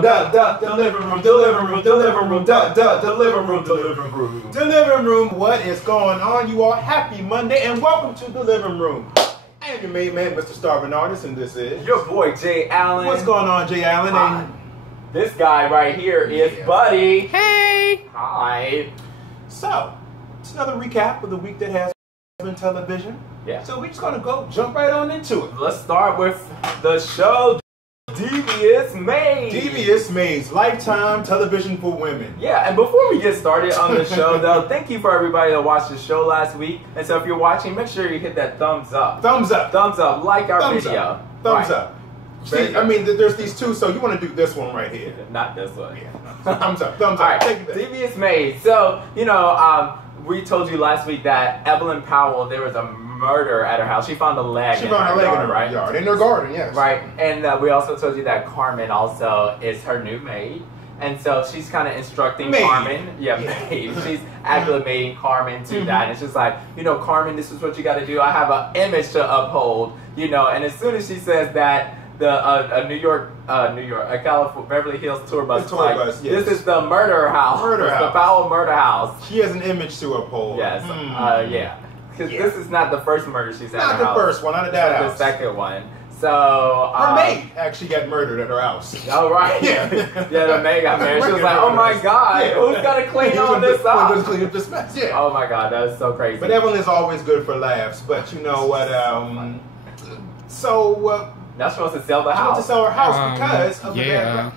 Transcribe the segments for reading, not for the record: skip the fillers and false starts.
Delivery room, delivery room, delivery room, delivery room, delivery room. Delivery room, what is going on? You all happy Monday and welcome to the living room. I am your main man, Mr. Starvin Artist, and this is your boy Jaye Allen. What's going on, Jaye Allen? And this guy right here is Buddy. Hey. Hi. So, it's another recap of the week that has been television. Yeah. So we're just gonna jump right on into it. Let's start with the show Devious Maids. Devious Maids, Lifetime television for women. Yeah, and before we get started on the show, though, thank you for everybody that watched the show last week. And so if you're watching, make sure you hit that thumbs up. Thumbs up. Thumbs up. Like our thumbs video. Up. Thumbs up. See, I mean, there's these two, so you want to do this one right here. Not this one. Yeah. Thumbs up. Thumbs up. All right. Take it. Devious Maids. So, we told you last week that Evelyn Powell, there was a murder at her house. She found a leg. She found a leg in her yard. In her garden, yes. Right. And we also told you that Carmen also is her new maid. And so she's kind of instructing Carmen. Yeah, maid. She's acclimating Carmen to that. And it's just like, Carmen, this is what you got to do. I have an image to uphold, And as soon as she says that, a California Beverly Hills tour bus. This is the murder house. The Powell murder house. She has an image to uphold. Yes. Yeah. Because this is not the first murder she's had. Not the first one. Not at that house. The second one. So her maid actually got murdered at her house. Oh right. Yeah. The maid got married. She was like, "Oh my God, who's gonna clean all this up? Who's clean up this mess?" Yeah. Oh my God, that is so crazy. But Evelyn is always good for laughs. But you know what? Now she wants to sell the house. She wants to sell her house because of the bad.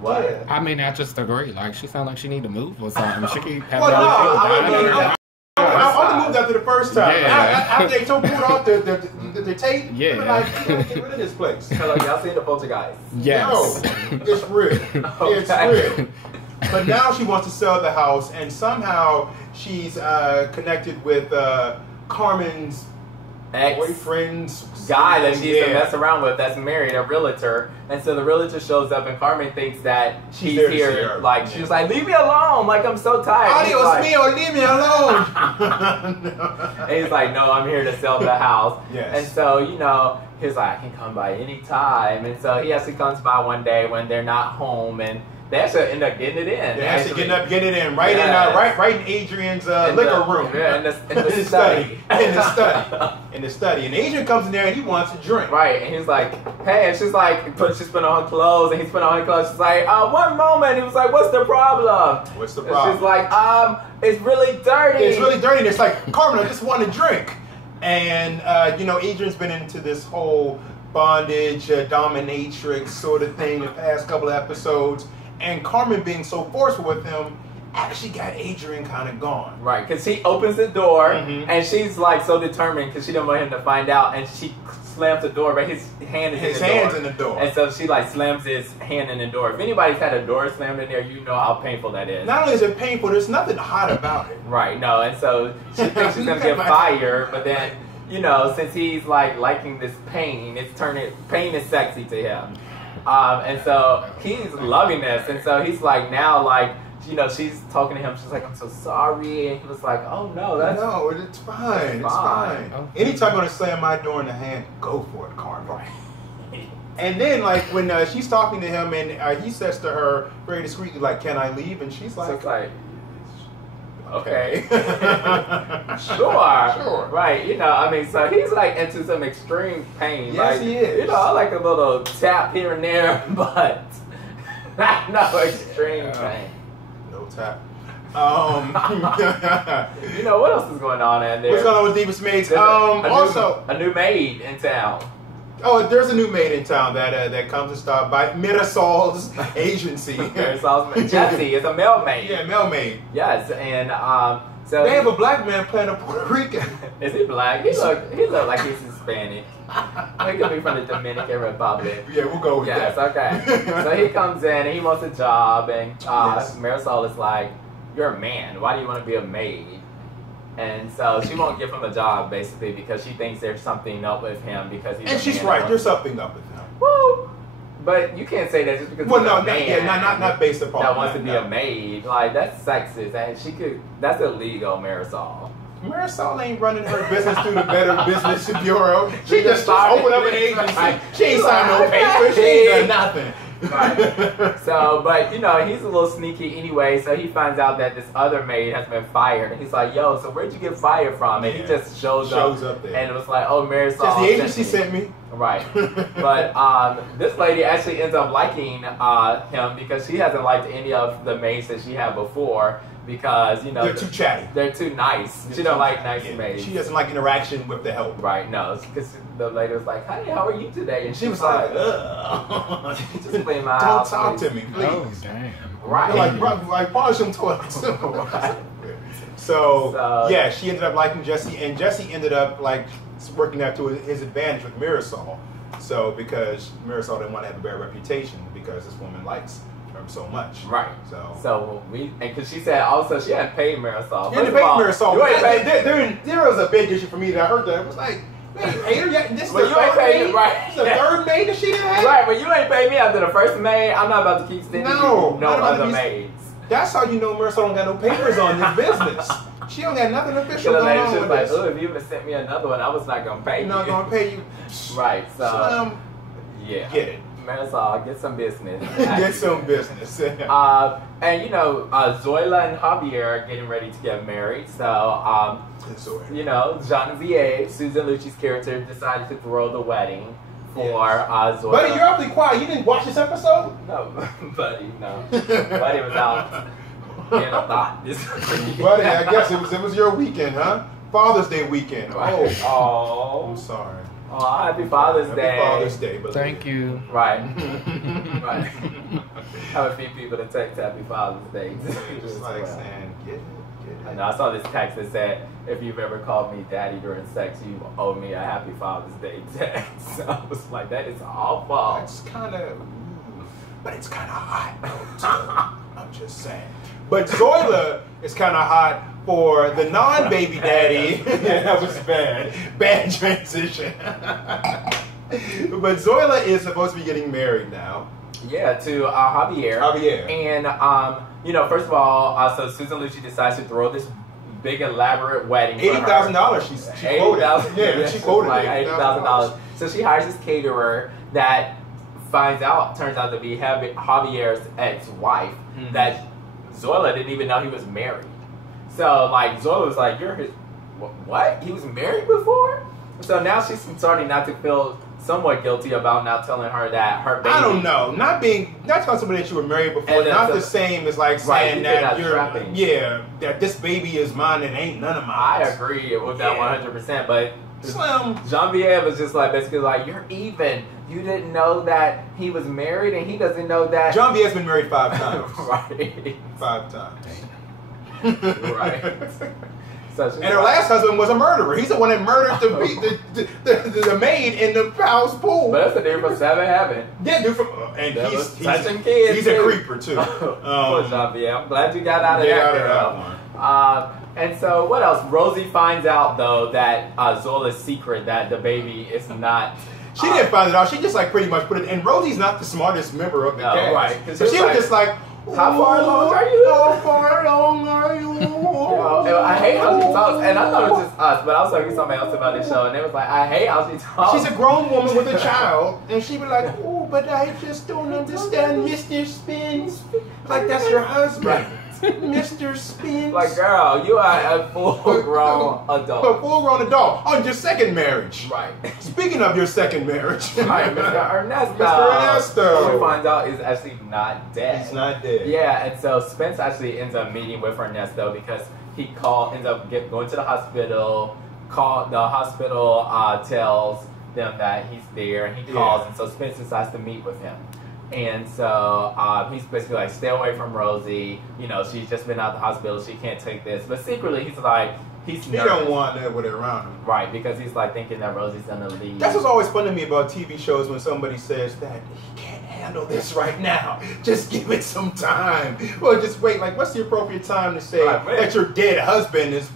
What? Yeah. I mean, I just agree. Like, she sounds like she need to move or something. She keep having I moved after the first time. Yeah. After they pulled off the tape, yeah. Like, get rid of this place. So, like, y'all seen the Poltergeist? Yes. No, it's real. It's real. But now she wants to sell the house, and somehow she's connected with Carmen's boyfriend's guy that she used to mess around with that's married, a realtor. And so the realtor shows up and Carmen thinks that she's here. Like, she was like, leave me alone. Like, I'm so tired. Adios mio, leave me alone. And he's like, no, I'm here to sell the house. Yes. And so, he's like, I can come by any time. And so he actually comes by one day when they're not home, and they actually end up getting it in. They actually getting it in right in Adrian's liquor room. Yeah, in the study. In the study. And Adrian comes in there and he wants a drink. Right, and he's like, hey, and she's like, she's putting on her clothes, and he's putting on her clothes. She's like, one moment. He was like, what's the problem? What's the problem? And she's like, it's really dirty. It's really dirty. And it's like, Carmen, I just want a drink. And, Adrian's been into this whole bondage, dominatrix sort of thing the past couple of episodes. And Carmen being so forceful with him actually got Adrian kind of gone. Right, because he opens the door and she's like so determined because she don't want him to find out, and she slams the door, but his hand is in the door. And so she like slams his hand in the door. If anybody's had a door slammed in there, you know how painful that is. Not only is it painful, there's nothing hot about it. Right, no, and so she thinks she's gonna get fired, but then, since he's like liking this pain, pain is sexy to him. And so he's loving this, and so he's like she's talking to him. She's like, "I'm so sorry," and he was like, "Oh no, it's fine. It's fine. Okay. Anytime I'm gonna slam my door in the hand, go for it, Carmen." And then, like when she's talking to him, and he says to her very discreetly, like, "Can I leave?" And she's like, okay. Sure. Right, so he's like into some extreme pain. Yes, he is. I like a little tap here and there, but no extreme pain. No tap. What else is going on in there? What's going on with Devious Maids? A new maid in town. Oh, there's a new maid in town that comes to start by Mirasol's agency. Mirasol's Jesse is a male maid. Yeah, male maid. Yes, and so they have a black man playing a Puerto Rican. Is he black? He look like he's Hispanic. He could be from the Dominican Republic. Yeah, we'll go with that. Yes, okay. So he comes in and he wants a job, and Marisol is like, "You're a man. Why do you want to be a maid?" And so she won't give him a job, basically, because she thinks there's something up with him because he's. And she's right. There's something up with him. Woo! But you can't say that just because he's a man. Not based upon that wants to be a maid. Like, that's sexist, and that's illegal, Marisol. Marisol ain't running her business through the Better Business Bureau. She just opened up an agency. She ain't signed no papers. She ain't done nothing. Right. So, but you know, he's a little sneaky anyway. So he finds out that this other maid has been fired, and he's like, "Yo, so where'd you get fired from?" And he just shows up there, and it was like, "Oh, Marisol, just the agency sent me." Right. But this lady actually ends up liking him because she hasn't liked any of the maids that she had before. Because, you know, they're too chatty. They're too nice. She don't like nice maids. She doesn't like interaction with the help. Right, no. Because the lady was like, "Hey, how are you today?" And she was like, ugh. Just clean my Don't house, talk to me, please. Oh, damn. Right. Like polish them toilets. Right. So, yeah, she ended up liking Jesse, and Jesse ended up, like, working out to his advantage with Marisol. So, because Marisol didn't want to have a bad reputation because this woman likes him so much. Right. So and because she said also she hadn't paid Marisol. You hadn't paid Marisol. There was a big issue for me that I heard that. It was like, you ain't paid her yet. This is the third maid? Right. This is the third maid that she didn't have? Right, but you ain't paid me after the first maid. I'm not about to keep sending no other maids. That's how you know Marisol don't got no papers on this business. She don't got nothing official going on with this. Like, if you would have sent me another one, I was not going to pay you. Not going to pay you. Right, so. Yeah. Get it. Marisol, get some business. Get some business. And you know, Zoila and Javier are getting ready to get married. So, you know, Jaye, Susan Lucci's character, decided to throw the wedding for Zoila. Buddy, you're awfully quiet. You didn't watch this episode? No, Buddy, no. Buddy was out in a thought. Buddy, I guess it was your weekend, huh? Father's Day weekend. Oh, I'm sorry. Oh, happy Father's Day. Happy Father's Day. Thank you. Right. Right. Have a few people to text Happy Father's Day. Just like saying, get it. I know, I saw this text that said, "If you've ever called me daddy during sex, you owe me a Happy Father's Day text." So I was like, that is awful. That's kind of, but it's kind of hot. I'm just saying. But Zoila is kind of hot for the non-baby daddy. That was bad. Bad transition. But Zoila is supposed to be getting married now. Yeah, to Javier. And, you know, first of all, so Susan Lucci decides to throw this big elaborate wedding. $80,000 she quoted. Yeah, she quoted like $80,000. So she hires this caterer that turns out to be Javier's ex-wife, that Zoila didn't even know he was married. So, like, Zoila was like, "You're his, what? He was married before?" So now she's starting not to feel somewhat guilty about now telling her that her baby. I don't know. Not telling somebody that you were married before, not the same as like saying that you're, that this baby is mine and ain't none of mine. I agree with that 100%, but Slim. Jean-Pierre was just like, basically like, "You're even. You didn't know that he was married and he doesn't know that." Jean-Pierre's been married 5 times. Right. 5 times. Right. So and her last husband was a murderer. He's the one that murdered the maid in the house pool. But that's a dude from 7 Heaven. Yeah, dude from and he's touching kids. He's a creeper too. Poor Jean-Pierre. I'm glad you got out of that one. And so what else? Rosie finds out though that Zola's secret that the baby is not. She didn't find it out. She just like pretty much put it. And Rosie's not the smartest member of the cast. Right. So she was just like, "How far along are you? How far along are you?" I hate how she talks, and I thought it was just us, but I was talking to somebody else about this show, and it was like, I hate how she talks. She's a grown woman with a child, and she be like, "Oh, but I just don't understand, Mr. Spence." Like, that's your husband. Mr. Spence. Like, girl, you are a full-grown adult. A full-grown adult on your second marriage. Right. Speaking of your second marriage. Right, Mr. Ernesto. Mr. Ernesto. Who we find out is actually not dead. He's not dead. Yeah, and so Spence actually ends up meeting with Ernesto because he ends up going to the hospital. The hospital tells them that he's there, and he calls, and so Spence decides to meet with him. And so he's basically like, "Stay away from Rosie. You know, she's just been out the hospital. She can't take this." But secretly, he's like, he don't want nobody around him. Right, because he's like thinking that Rosie's gonna leave. That's what's always fun to me about TV shows, when somebody says that he can't handle this right now. Just give it some time. Or just wait. Like, what's the appropriate time to say that your dead husband is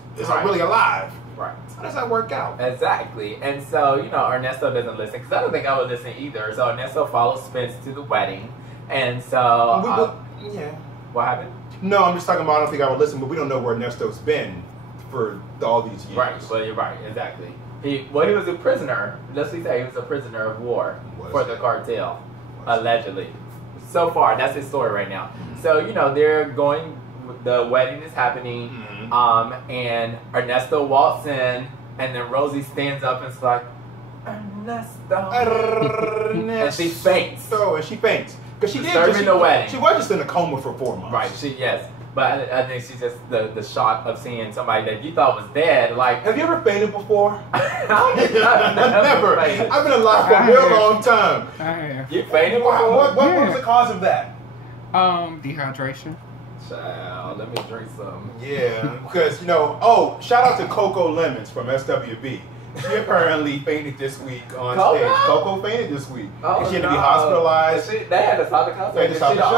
really alive? Right. How does that work out? Exactly. And so, you know, Ernesto doesn't listen, because I don't think I would listen either. So Ernesto follows Spence to the wedding. And so, what happened? No, I'm just talking about, I don't think I would listen, but we don't know where Ernesto's been for all these years. Right. Well, you're right. Exactly. He was a prisoner. Let's say he was a prisoner of war for the cartel, allegedly. So far, that's his story right now. So, they're going, the wedding is happening, and Ernesto walks in, and then Rosie stands up and is like, Ernesto. And she faints. And she faints. Because she disturbing the wedding. She was just in a coma for 4 months. Right, yes. But I think she's just the shock of seeing somebody that you thought was dead. Like, have you ever fainted before? I've never. I've been alive for a real long time. You fainted before? What was the cause of that? Dehydration. Child, let me drink some. Yeah, because shout out to Coco Lemons from SWB. She apparently fainted this week on stage. Coco fainted this week. And she had to be hospitalized. They had to stop the concert. They had to stop the show.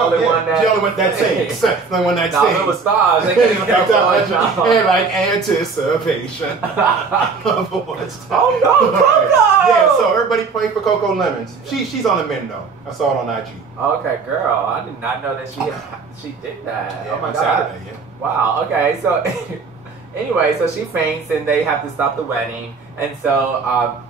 She only went that sings. The only one that sings. No, it was stars. They couldn't even and like anticipation. Oh no, Coco! Yeah, so everybody pray for Coco Lemons. She's on the mend though. I saw it on IG. Okay, girl. I did not know that she did that. Yeah, oh my god. Saturday, yeah. Wow. Okay, so anyway, so she faints and they have to stop the wedding. And so,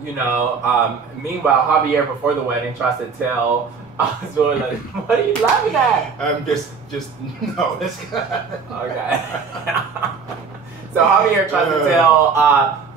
meanwhile, Javier before the wedding tries to tell Zoila, what are you laughing at? I'm just no. It's okay. So Javier tries to tell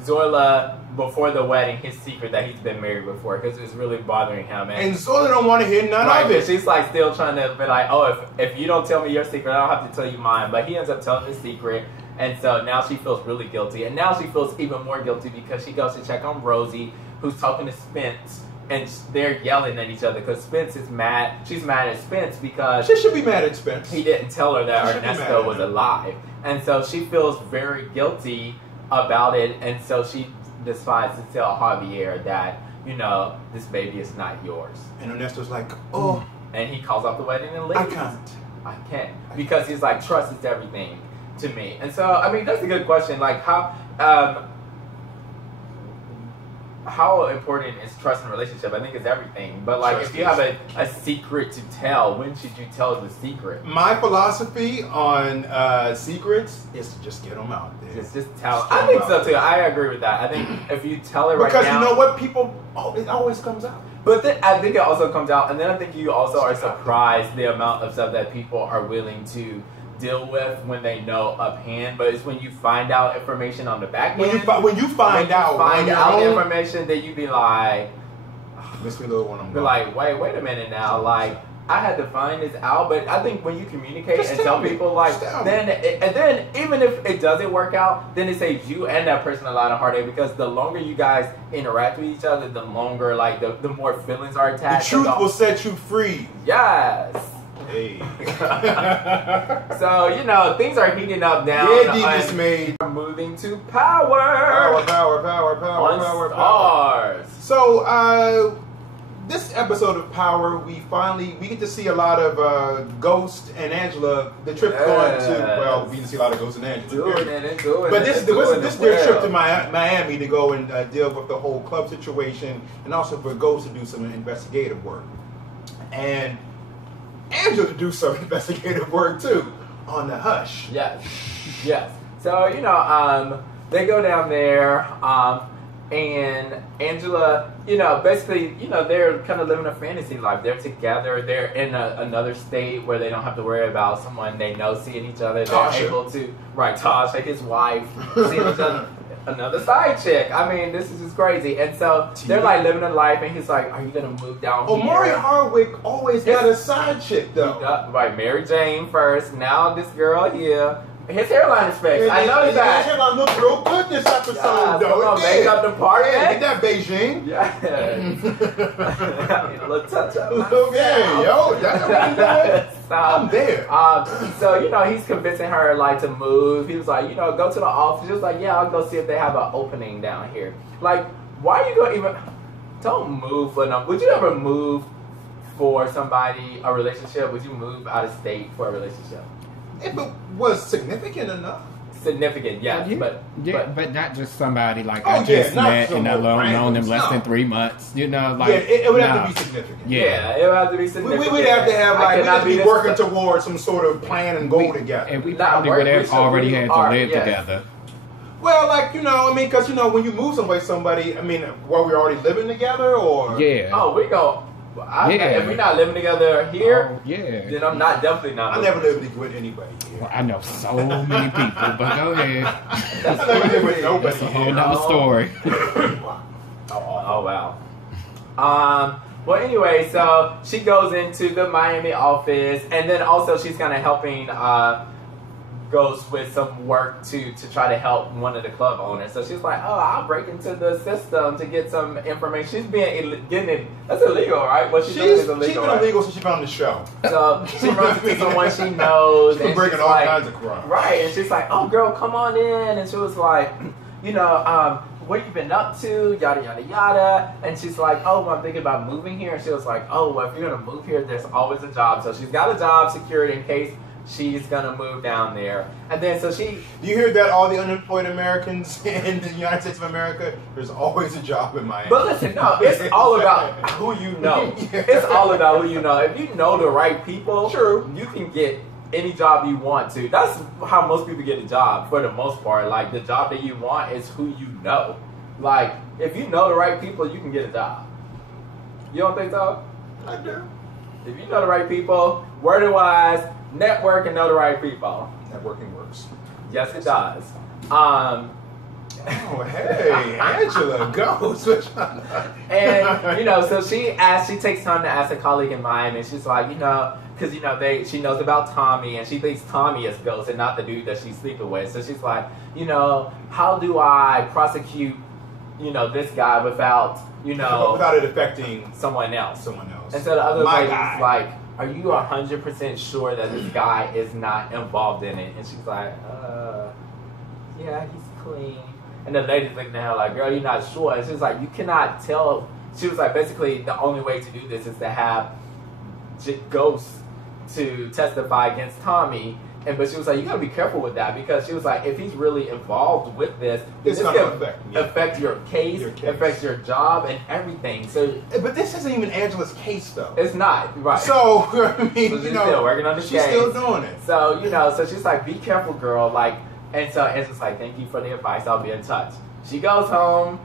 Zoila before the wedding his secret that he's been married before because it's really bothering him. And Zoila don't want to hear none of it. She's like still trying to be like, oh, if you don't tell me your secret, I don't have to tell you mine. But he ends up telling his secret. And so now she feels really guilty. And now she feels even more guilty because she goes to check on Rosie, who's talking to Spence. And they're yelling at each other because Spence is mad. She's mad at Spence because... She should be mad at Spence. He didn't tell her that Ernesto was alive. And so she feels very guilty about it. And so she decides to tell Javier that, this baby is not yours. And Ernesto's like, oh. And he calls off the wedding and leaves. I can't. Because he's like, trust is everything to me. And so, I mean, that's a good question. Like, how important is trust in a relationship? I think it's everything. But like, if you have a secret to tell, when should you tell the secret? My philosophy on secrets is to just get them out there. Just tell. I think so too. I agree with that. I think if you tell it right now, because you know what, people, it always comes out. But then I think it also comes out, and then I think you also are surprised the amount of stuff that people are willing to deal with when they know uphand, but it's when you find out information on the back end. When you find out information, then you be like, miss me little one. Be like, wait a minute now, like I had to find this out. But I think when you communicate and tell people, like, then even if it doesn't work out, then it saves you and that person a lot of heartache because the longer you guys interact with each other, the longer like the more feelings are attached. The truth will set you free. Yes. Hey. So, things are heating up now. Yeah, Devious Maids. Moving to Power. Power. Stars. So, this episode of Power, we get to see a lot of Ghost and Angela. The trip going to, we didn't see a lot of Ghost and Angela. But this is their trip to Miami to go and deal with the whole club situation and also for Ghost to do some investigative work. And Angela to do some investigative work too on the hush. Yes. So they go down there, and Angela, basically, they're kind of living a fantasy life. They're together. They're in another state where they don't have to worry about someone they know seeing each other. They're able to, Tasha, his wife, seeing each other. Another side chick. I mean, this is just crazy. And so they're like living a life, and he's like, "Are you gonna move down here?" Maury Hardwick always got a side chick though. Right, Mary Jane first. Now this girl here. His hairline is fixed. I know that. His hairline looked real good this episode, though. Makeup department. Yeah, get that Beijing. Yeah. A little touch up. Okay, yo, that's what I'm doing. I'm there. So, he's convincing her, like, to move. He was like, go to the office. She was like, yeah, I'll go see if they have an opening down here. Like, why are you going to even... Don't move for them. Would you ever move for somebody, a relationship? Would you move out of state for a relationship? If it was significant enough. Significant, yes. But not just somebody like I just met and I've known them less than 3 months. It would have to be significant. Yeah, it would have to be significant. We'd have to have we'd have to be working towards some sort of plan and goal together. And we probably would have already had to live together. Well, because when you move somebody, while we're already living together, or oh, If we're not living together here, then I'm definitely not. I never lived with anybody here. Well, I know so many people, but go ahead. I never lived with nobody. That's a whole nother story. Oh wow. Well, anyway, so she goes into the Miami office, and then also she's kind of helping Ghost with some work to try to help one of the club owners. So she's like, "Oh, I'll break into the system to get some information." She's getting it. That's illegal, right? What she's doing is illegal. She's been illegal since she found the show. So she runs into someone she knows. She's been breaking all kinds of crimes. Right, and she's like, "Oh, girl, come on in." And she was like, what you been up to, yada, yada, yada. And she's like, oh, well, I'm thinking about moving here. And she was like, oh, well, if you're going to move here, there's always a job. So she's got a job secured in case she's going to move down there. And then so she... Do you hear that, all the unemployed Americans in the United States of America? There's always a job in Miami. But listen, no, it's all about who you know. Yeah. It's all about who you know. If you know the right people, true, you can get any job you want to. That's how most people get a job for the most part. Like, the job that you want is who you know. Like, if you know the right people, you can get a job. You don't think so? I do. If you know the right people, word-wise, network and know the right people. Networking works. Yes, it does. Oh, hey, Angela, go. And, so she takes time to ask a colleague in Miami, and she's like, because, she knows about Tommy, and she thinks Tommy is Ghost and not the dude that she's sleeping with. So she's like, how do I prosecute, this guy without it affecting someone else? Someone else. And so the other lady's like, are you 100% sure that this guy is not involved in it? And she's like, yeah, he's clean. And the lady's looking at her like, girl, you're not sure. And she's like, you cannot tell. She was like, basically, the only way to do this is to have Ghost to testify against Tommy. But she was like, you gotta be careful with that, because she was like, if he's really involved with this, it's gonna affect your case, affects your job and everything. So, but this isn't even Angela's case, though. It's not, right? So I mean, so she's still working on the case. She's still doing it. So so she's like, be careful, girl. Like, and so Angela's like, thank you for the advice. I'll be in touch. She goes home.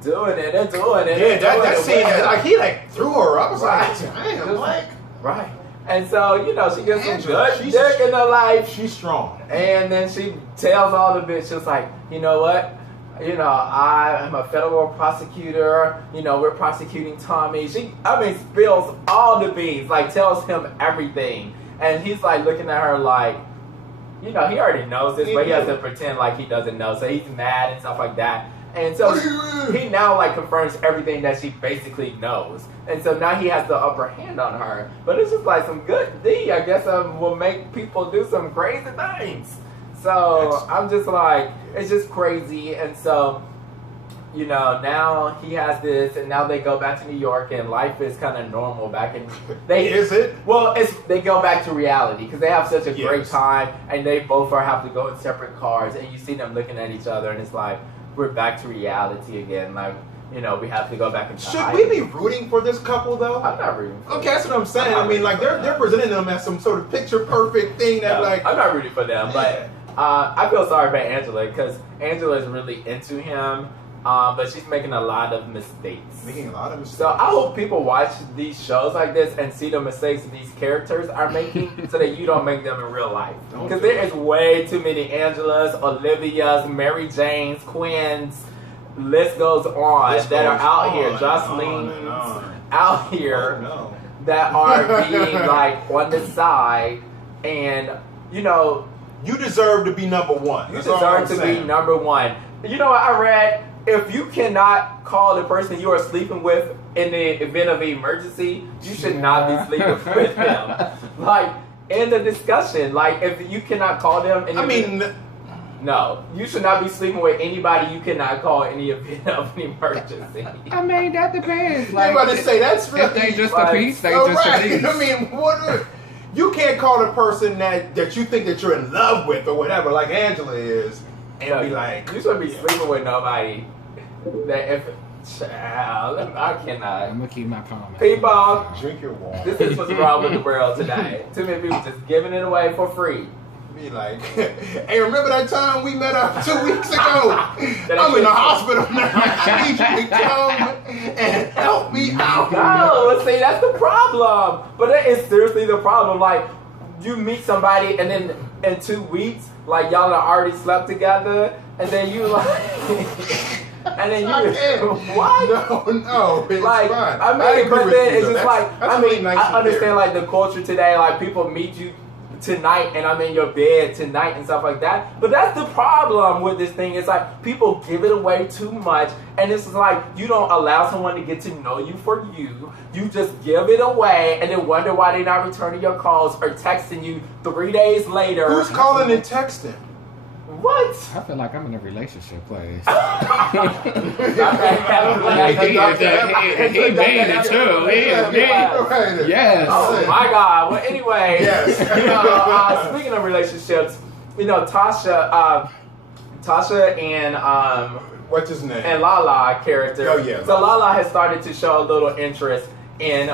Doing it. Yeah, that scene, like he threw her up. I was like, damn, like, right. And so, she gets some good dick in her life. She's strong. And then she tells all the bitches, like, you know what? I am a federal prosecutor. We're prosecuting Tommy. She spills all the beans, like, tells him everything. And he's, like, looking at her like, he already knows this, but he has to pretend like he doesn't know. So he's mad and stuff like that. And so he now, like, confirms everything that she basically knows. And so now he has the upper hand on her. But it's just like some good D, I guess, will make people do some crazy things. So I'm just like, it's just crazy. And so, now he has this, and now they go back to New York, and life is kind of normal back in... Is it? Well, they go back to reality, because they have such a great time, and they both have to go in separate cars, and you see them looking at each other, and it's like, we're back to reality again. Like, we have to go back and should we be rooting for this couple, though? I'm not rooting for them. Okay, that's what I'm saying. I mean, like, they're presenting them as some sort of picture-perfect thing that, like... I'm not rooting for them, but I feel sorry about Angela, because Angela is really into him, but she's making a lot of mistakes. So I hope people watch these shows like this and see the mistakes these characters are making so that you don't make them in real life. Because there is way too many Angelas, Olivias, Mary Janes, Quins, list goes on that are out here, Jocelyn's out here that are being like on the side, and you deserve to be number one. You deserve to be number one. You know what I read? If you cannot call the person you are sleeping with in the event of an emergency, you should not be sleeping with them. Like, end the discussion. Like, if you cannot call them no, you should not be sleeping with anybody you cannot call in the event of an emergency. I mean, that depends. Like, I'm about to say, that's really... If they just a piece, they just a piece. I mean, you can't call a person that you think that you're in love with or whatever, like Angela is, and be like... You shouldn't be sleeping with nobody that I cannot. I'm going to keep my comments. People, drink your water. This is what's wrong with the world today. Too many people just giving it away for free. Be like, hey, remember that time we met up 2 weeks ago? I'm in the hospital now. I need you to come and help me out. No, see, that's the problem. But that is seriously the problem. Like, you meet somebody and then in 2 weeks, like, y'all have already slept together, and then you like... And then you what? No, it's like fine. I mean, but then it's just like that's I mean, really nice I understand like the culture today, like people meet you tonight and I'm in your bed tonight and stuff like that. But that's the problem with this thing. It's like people give it away too much, and it's like you don't allow someone to get to know you for you. You just give it away and then wonder why they're not returning your calls or texting you 3 days later. Who's calling and texting? What? I feel like I'm in a relationship place. He made it too. He is me. Yes. Oh my God. Well, anyway. Yes. Speaking of relationships, you know, Tasha and what's his name? And Lala character. Oh yeah. So Lala has started to show a little interest in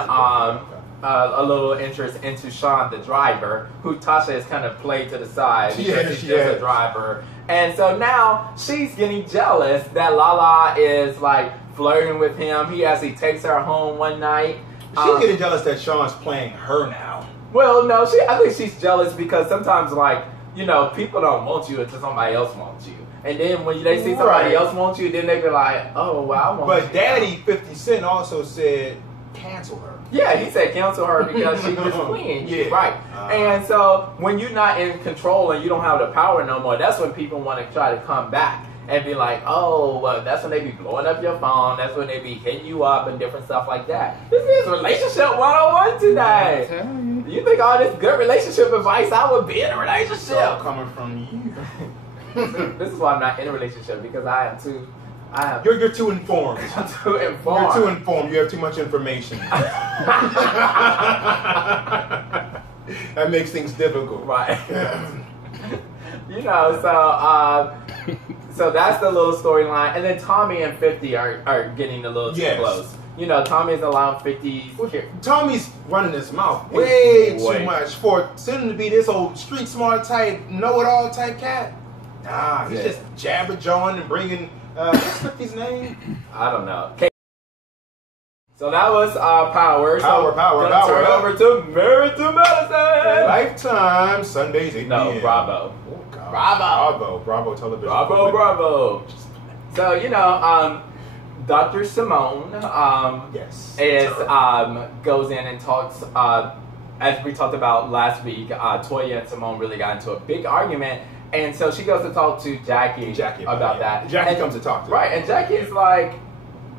into Sean the driver, who Tasha has kind of played to the side because he's just a driver. And so now she's getting jealous that Lala is like flirting with him. He actually takes her home one night. She's getting jealous that Sean's playing her now. Well, no, I think she's jealous because sometimes, like, you know, people don't want you until somebody else wants you. And then when they see somebody else want you, then they be like, oh, well, I want you. But Daddy 50 Cent also said cancel her. Yeah, he said cancel her because she was queen. Yeah. Right. And so when you're not in control and you don't have the power no more, that's when people want to try to come back and be like, oh, well, that's when they be blowing up your phone. That's when they be hitting you up and different stuff like that. This is relationship 101 today. You think all this good relationship advice, I would be in a relationship? It's all coming from you. This is why I'm not in a relationship, because You're too informed. I'm too informed. You're too informed. You have too much information. That makes things difficult. Right. You know, so that's the little storyline. And then Tommy and 50 are getting a little too close. You know, Tommy's allowing 50's... Well, Tommy's running his mouth way too much for him to be this old street smart type, know-it-all type cat. Nah, he's just jabber-jawing and bringing... what's 50's name? I don't know. So that was Power. Power. Turn over to Married to Medicine. Lifetime, Sundays, 8 p.m. No, Bravo. Oh, God. Bravo television. Bravo. So, you know, Dr. Simone goes in and talks, as we talked about last week, Toya and Simone really got into a big argument. And so she goes to talk to Jackie about that. Jackie comes to talk to her. Right, and Jackie's like,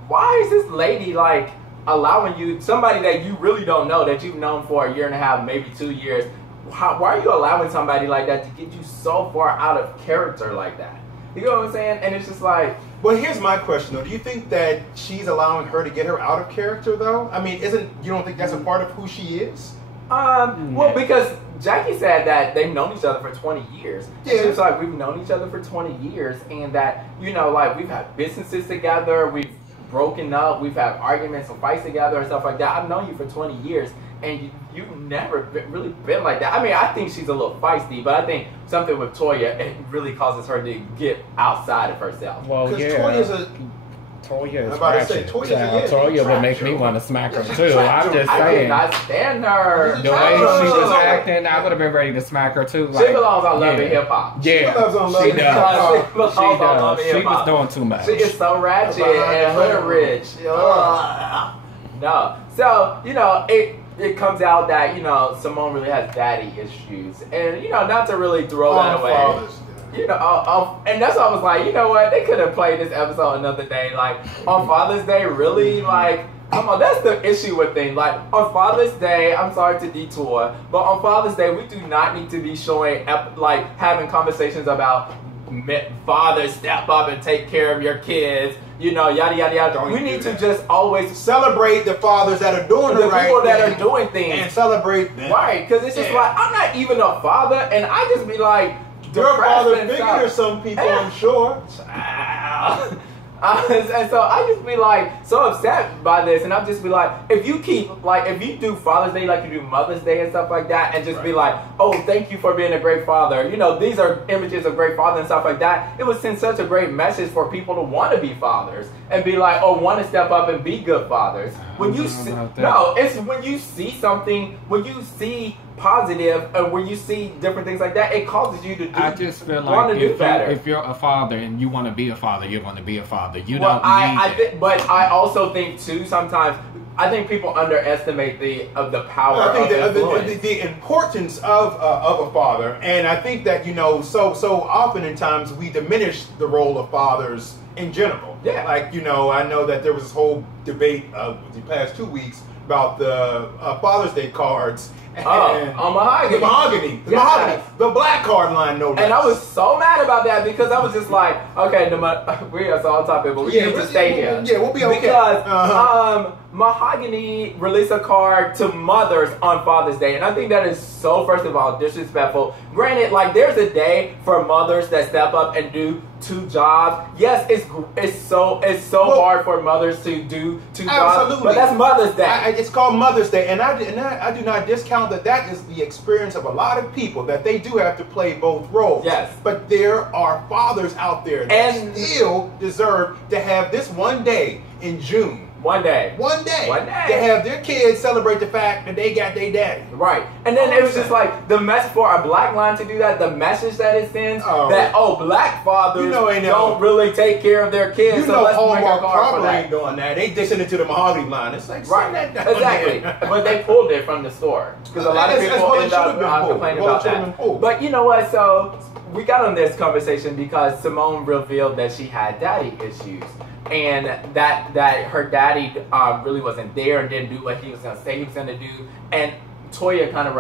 why is this lady, like, allowing you, somebody that you really don't know, that you've known for a year and a half, maybe 2 years, why are you allowing somebody like that to get you so far out of character like that? You know what I'm saying? And it's just like... Well, here's my question, though. Do you think that she's allowing her to get her out of character, though? I mean, you don't think that's a part of who she is? Well, because Jackie said that they've known each other for 20 years. Yeah. She was like, we've known each other for 20 years, and that, you know, like, we've had businesses together, we've broken up, we've had arguments and fights together and stuff like that. I've known you for 20 years, and you've never really been like that. I mean, I think she's a little feisty, but I think something with Toya, it really causes her to get outside of herself. Well, yeah. Toya is ratchet. Toya would make me want to smack her too. I'm just saying. I cannot stand her. The way she was acting, I would have been ready to smack her too. She belongs on Love and Hip Hop. Yeah, she does. She does. She was doing too much. She is so ratchet and hood rich. No. So, you know, it comes out that, you know, Simone really has daddy issues. And, you know, not to really throw that away. You know, and that's why I was like, you know what? They could have played this episode another day. Like, on Father's Day, really? Like, come on, that's the issue with things. Like, on Father's Day, I'm sorry to detour, but on Father's Day, we do not need to be showing, like, having conversations about fathers step up and take care of your kids, you know, yada, yada, yada. We need to just always celebrate the fathers that are doing the right people that thing are doing things. And celebrate them. Right, because it's just like, I'm not even a father, and I just be like, your father figure some people, I'm sure. And so I just be like so upset by this, and I'll just be like, if you do Father's Day like you do Mother's Day and stuff like that, and just be like, oh, thank you for being a great father. You know, these are images of great father and stuff like that. It would send such a great message for people to want to be fathers and be like, oh, want to step up and be good fathers. When you see, no, it's when you see something, when you see positive, and when you see different things like that, it causes you to do. I just feel like if you're a father and you want to be a father, you're going to be a father. You don't need but I also think too sometimes. I think people underestimate the power of the importance of a father, and I think that so often in times we diminish the role of fathers in general. Yeah, like I know that there was this whole debate the past 2 weeks about the Father's Day cards. Mahogany. The black card line, no less. And I was so mad about that because I was just like, okay, we are so on topic, but we need to stay here. Yeah, we'll be okay. Because Mahogany released a card to mothers on Father's Day, and I think that is so, first of all, disrespectful. Granted, like there's a day for mothers that step up and do 2 jobs. Yes, it's so hard for mothers to do 2 jobs, but that's Mother's Day. It's called Mother's Day, and I do not discount that is the experience of a lot of people, that they do have to play both roles. Yes, but there are fathers out there that still deserve to have this one day in June. One day to have their kids celebrate the fact that they got their daddy. Right. And then it was just like the message for a black line to do that, the message that it sends, that black fathers don't really take care of their kids. So let's make a card for that. Ain't doing that. They dissing it to the mahogany line. It's like, right. Exactly. But they pulled it from the store. Because a lot of people end up complaining about that. But you know what? So we got on this conversation because Simone revealed that she had daddy issues. And that her daddy really wasn't there and didn't do what he was going to say he was going to do. And Toya kind of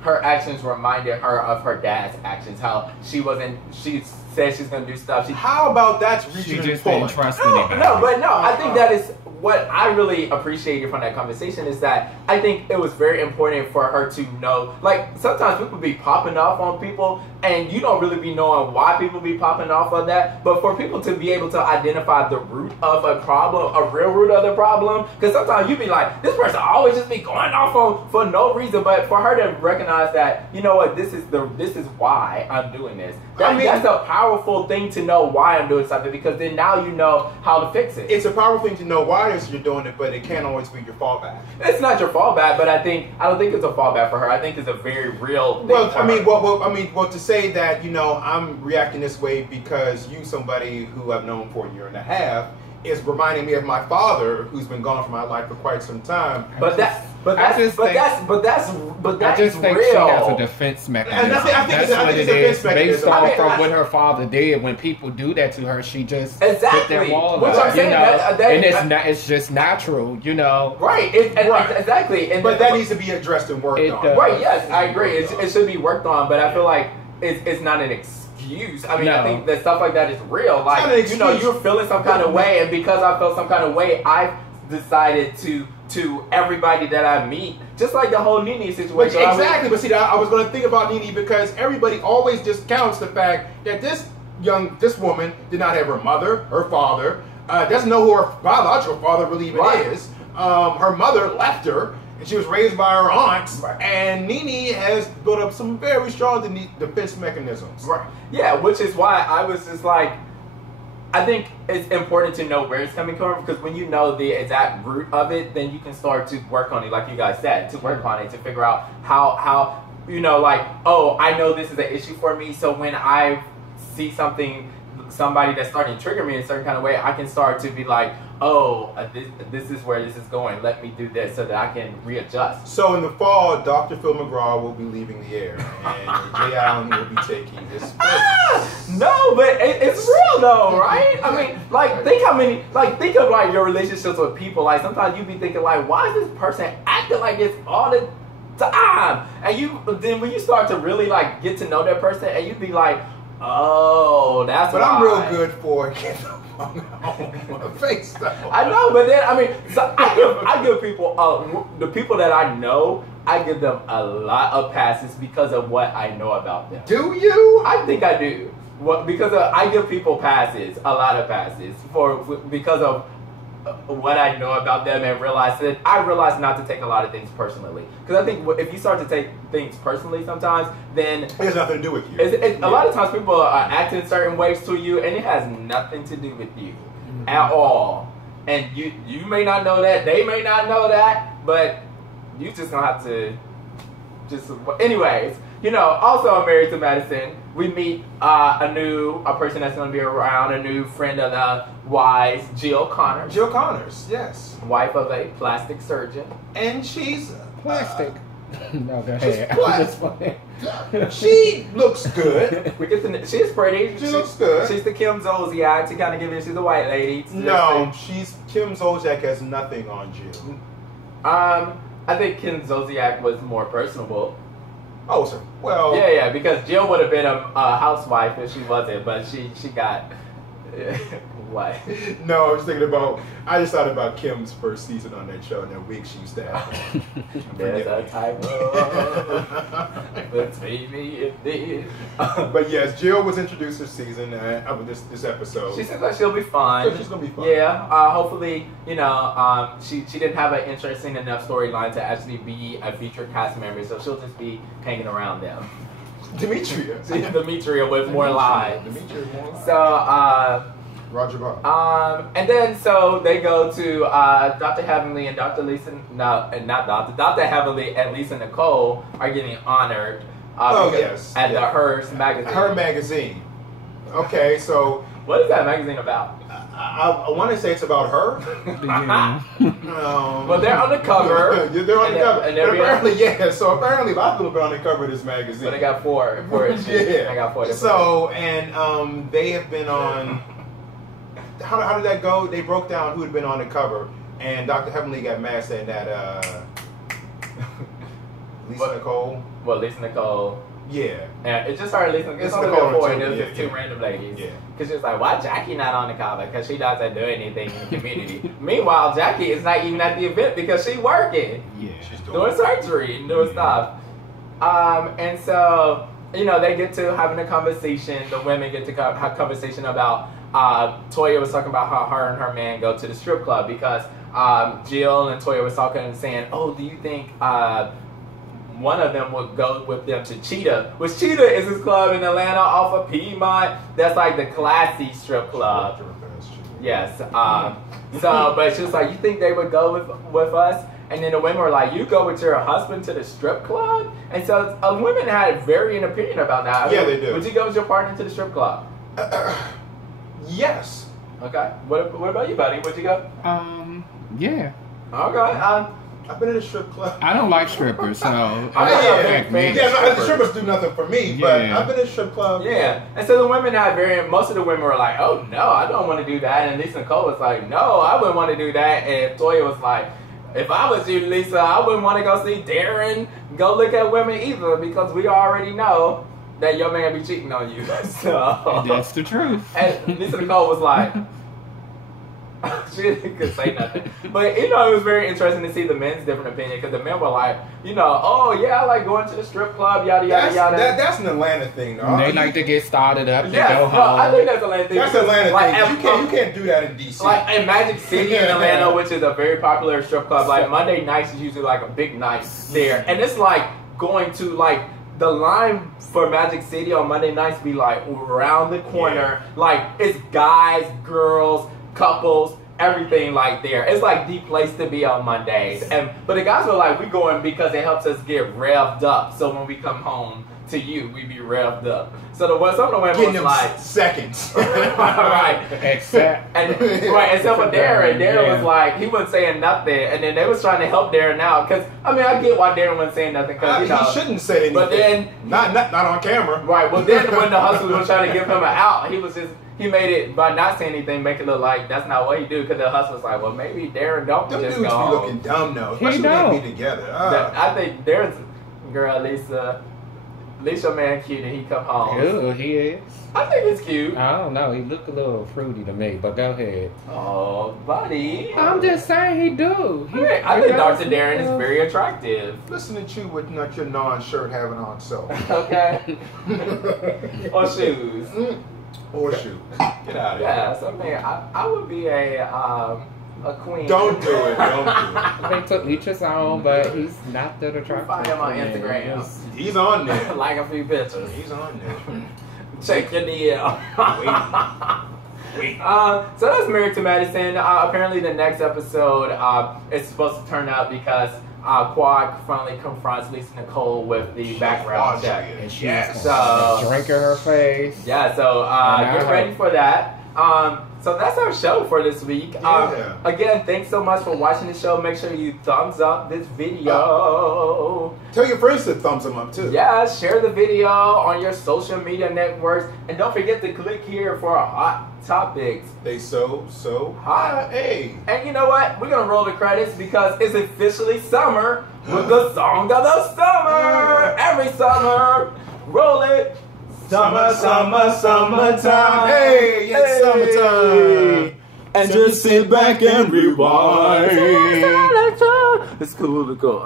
her actions reminded her of her dad's actions. How she said she's going to do stuff. How about that's reaching she just didn't trust anybody. I think that is what I really appreciated from that conversation is that I think it was very important for her to know, like sometimes people be popping off on people and you don't really be knowing why people be popping off on that, but for people to be able to identify the root of a problem, a real root of the problem, because sometimes you be like, this person always just be going off on for no reason, but for her to recognize that, you know what, this is why I'm doing this. That's a powerful thing to know why I'm doing something, because then now you know how to fix it. It's a powerful thing to know why you're doing it, but it can't always be your fallback. It's not your fallback, but I don't think it's a fallback for her. I think it's a very real thing. Well, to say that I'm reacting this way because you, somebody who I've known for a year and a half, is reminding me of my father, who's been gone from my life for quite some time. I just think real. She has a defense mechanism. I think that's what it is. Based off from what her father did, when people do that to her, she just put their wall up. And it's just natural, Right. Exactly. But that needs to be addressed and worked on. Right. Yes, I agree. It should be worked on, but I feel like it's not an excuse. I mean, I think that stuff like that is real. Like, you're feeling some kind of way, and because I felt some kind of way, I've decided to everybody that I meet, just like the whole Nene situation. Exactly, but see, I was going to think about Nene because everybody always discounts the fact that this woman did not have her mother, her father, doesn't know who her biological father really even is. Her mother left her. She was raised by her aunts, and Nene has built up some very strong defense mechanisms. Right. Yeah, which is why I was just like, I think it's important to know where it's coming from, because when you know the exact root of it, then you can start to work on it, like you guys said, to work on it, to figure out how like, oh, I know this is an issue for me, so when I see somebody that's starting to trigger me in a certain kind of way, I can start to be like, oh, this is where this is going. Let me do this so that I can readjust. So in the fall, Dr. Phil McGraw will be leaving the air, and Jaye Allen will be taking his place. No, but it's real though, right? I mean, think of your relationships with people. Like sometimes you be thinking like, why is this person acting like this all the time? And then when you start to really like get to know that person, and you be like, oh, that's but why. I'm real good for face stuff. I know, but then I give people the people that I know, I give them a lot of passes because of what I know about them. Do you? I think I do. because I give people passes, a lot of passes because of what I know about them and realize not to take a lot of things personally. Because I think if you start to take things personally sometimes, then it has nothing to do with you. A lot of times people are acting certain ways to you, and it has nothing to do with you at all. And you may not know that, they may not know that, but you just gonna have to anyways. Also on Married to Madison, we meet a person that's going to be around, a new friend of the wives, Jill Connors. Jill Connors, yes. Wife of a plastic surgeon. And she's... plastic. No, go ahead. She looks good. She's pretty. She looks good. She's the Kim Zolciak to kind of give it. She's a white lady. No, Kim Zolciak has nothing on Jill. I think Kim Zolciak was more personable. Oh, so well. Yeah, because Jill would have been a housewife if she wasn't, but she got what? No, I just thought about Kim's first season on that show and that wig she used to have. There's a typo between me and thee. But yes, Jill was introduced this season of this episode. She seems like she'll be fine. So she's gonna be fine. Yeah. Hopefully, she didn't have an interesting enough storyline to actually be a featured cast member, so she'll just be hanging around them. Demetria with more lives. Demetria more lives. So, Roger Bob. And then so they go to Dr. Heavenly and Dr. Lisa. No, not Dr. Heavenly and Lisa Nicole are getting honored. At the Hers magazine. Her magazine. Okay, so what is that magazine about? I want to say it's about her. Well, they're on the cover. They're on the cover. And apparently, so apparently a lot of people have been on the cover of this magazine. But they got four issues. Yeah. They got four. So, and they have been on... How did that go? They broke down who had been on the cover, and Dr. Heavenly got mad saying that Lisa Nicole. Well, Lisa Nicole. Yeah. And it just started Lisa Nicole. It's only four, and it was just two random ladies. Yeah. Because she was like, why Jackie not on the cover? Because she doesn't do anything in the community. Meanwhile, Jackie is not even at the event because she's working. Yeah. She's doing surgery and doing stuff. And so, they get to having a conversation. The women get to have a conversation about Toya was talking about how her and her man go to the strip club because Jill and Toya was talking and saying, oh, do you think one of them would go with them to Cheetah? Which Cheetah is this club in Atlanta off of Piedmont. That's like the classy strip club. Yes. But she was like, you think they would go with us? And then the women were like, you go with your husband to the strip club? And so women had varying opinion about that. Yeah, they do. Would you go with your partner to the strip club? Yes. Okay. What about you, buddy? Would you go? Yeah. Okay. I've been in a strip club. I don't like strippers, so the strippers do nothing for me. But I've been in a strip club. Yeah. And so the women had most of the women were like, oh no, I don't want to do that. And Lisa Nicole was like, no, I wouldn't want to do that. And Toya was like, if I was you, Lisa, I wouldn't want to go see Darren go look at women either because we already know that your man be cheating on you. So that's the truth. And Lisa Nicole was like, she didn't say nothing. But it was very interesting to see the men's different opinion because the men were like, oh yeah, I like going to the strip club, yada yada yada. That's an Atlanta thing, though. They like to get started up. Yeah, go home. I think that's Atlanta thing. That's Atlanta thing. You can't do that in DC. Like in Magic City in Atlanta, which is a very popular strip club. Like Monday nights is usually like a big night there, and it's like going to like. The line for Magic City on Monday nights be like around the corner. Yeah. Like it's guys, girls, couples, everything like there. It's like the place to be on Mondays. But the guys were like, we going because it helps us get revved up. So when we come home to you, we be revved up. So some of the women was like seconds. Right. Except for Darren. Darren was like, he wasn't saying nothing. And then they was trying to help Darren out. Because, I get why Darren wasn't saying nothing. Because, he shouldn't say anything. But then... Not on camera. Right. Well, then when the hustlers were trying to give him an out, he made it, by not saying anything, make it look like that's not what he do. Because the hustler's like, well, maybe Darren don't them just dudes go be home. Looking dumb, though. Especially when they be together. I think Darren's girl, Lisa least your man cute and he come home. Ew, he is. I think it's cute. I don't know. He look a little fruity to me, but go ahead. Oh, buddy. I'm just saying he do. I think Dr. Darren is very attractive. Listen to you with not your non-shirt having on self. Okay. Or shoes. Or shoes. Get out of here. Yeah, so man, I would be a queen. Don't do it. Don't do it. They took each his own, but he's not that attractive. Find him on Instagram. He's on there. Like a few pictures. He's on there. Check your DL. Wait. So that's Married to Medicine. Apparently the next episode is supposed to turn up because Quad finally confronts Lisa Nicole with the background check. And she's drink in her face. Yeah, so get ready for that. So that's our show for this week. Again, thanks so much for watching the show. Make sure you thumbs up this video. Tell your friends to thumbs them up too. Yeah, share the video on your social media networks. And don't forget to click here for hot topics. They so hot. Hey. And you know what? We're going to roll the credits because it's officially summer with the song of the summer. Every summer. Roll it. Summer, summertime. Hey, it's summertime. And just sit back and rewind. It's cool to go.